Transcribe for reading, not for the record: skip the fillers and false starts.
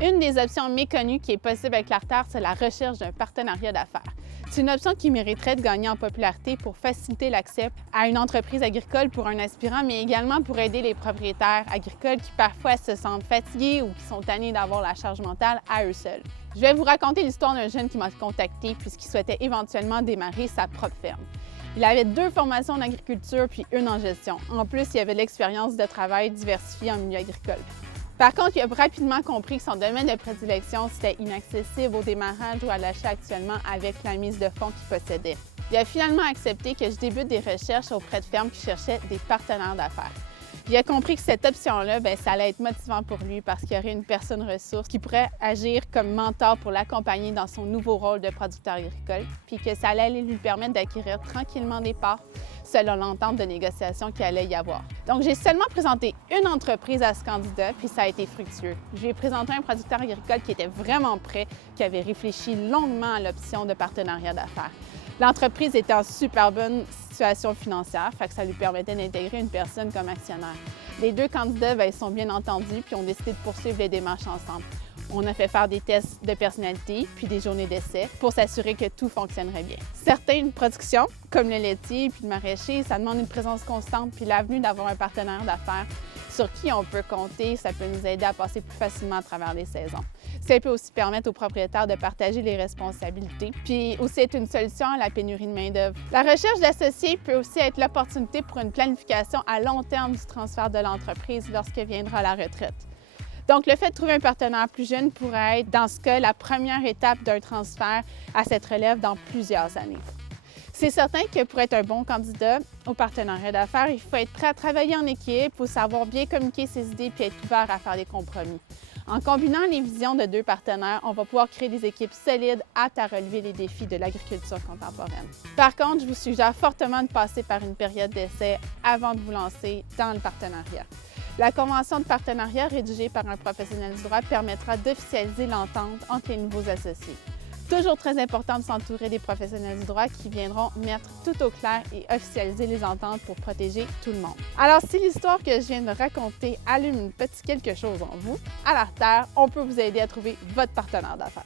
Une des options méconnues qui est possible avec l'ARTER, c'est la recherche d'un partenariat d'affaires. C'est une option qui mériterait de gagner en popularité pour faciliter l'accès à une entreprise agricole pour un aspirant, mais également pour aider les propriétaires agricoles qui parfois se sentent fatigués ou qui sont tannés d'avoir la charge mentale à eux seuls. Je vais vous raconter l'histoire d'un jeune qui m'a contacté puisqu'il souhaitait éventuellement démarrer sa propre ferme. Il avait 2 formations en agriculture puis une en gestion. En plus, il avait de l'expérience de travail diversifiée en milieu agricole. Par contre, il a rapidement compris que son domaine de prédilection, c'était inaccessible au démarrage ou à l'achat actuellement avec la mise de fonds qu'il possédait. Il a finalement accepté que je débute des recherches auprès de fermes qui cherchaient des partenaires d'affaires. Il a compris que cette option-là, ça allait être motivant pour lui parce qu'il y aurait une personne ressource qui pourrait agir comme mentor pour l'accompagner dans son nouveau rôle de producteur agricole, puis que ça allait lui permettre d'acquérir tranquillement des parts selon l'entente de négociation qu'il allait y avoir. Donc, j'ai seulement présenté une entreprise à ce candidat, puis ça a été fructueux. Je lui ai présenté un producteur agricole qui était vraiment prêt, qui avait réfléchi longuement à l'option de partenariat d'affaires. L'entreprise était en super bonne situation financière, fait que ça lui permettait d'intégrer une personne comme actionnaire. Les 2 candidats, ils sont bien entendus puis ont décidé de poursuivre les démarches ensemble. On a fait faire des tests de personnalité puis des journées d'essai pour s'assurer que tout fonctionnerait bien. Certaines productions, comme le laitier puis le maraîcher, ça demande une présence constante puis l'avenue d'avoir un partenaire d'affaires sur qui on peut compter, ça peut nous aider à passer plus facilement à travers les saisons. Ça peut aussi permettre aux propriétaires de partager les responsabilités, puis aussi être une solution à la pénurie de main-d'œuvre. La recherche d'associés peut aussi être l'opportunité pour une planification à long terme du transfert de l'entreprise lorsque viendra la retraite. Donc, le fait de trouver un partenaire plus jeune pourrait être, dans ce cas, la première étape d'un transfert à cette relève dans plusieurs années. C'est certain que pour être un bon candidat au partenariat d'affaires, il faut être prêt à travailler en équipe, il faut savoir bien communiquer ses idées puis être ouvert à faire des compromis. En combinant les visions de 2 partenaires, on va pouvoir créer des équipes solides aptes à relever les défis de l'agriculture contemporaine. Par contre, je vous suggère fortement de passer par une période d'essai avant de vous lancer dans le partenariat. La convention de partenariat rédigée par un professionnel du droit permettra d'officialiser l'entente entre les nouveaux associés. Toujours très important de s'entourer des professionnels du droit qui viendront mettre tout au clair et officialiser les ententes pour protéger tout le monde. Alors, si l'histoire que je viens de raconter allume un petit quelque chose en vous, à l'ARTER, on peut vous aider à trouver votre partenaire d'affaires.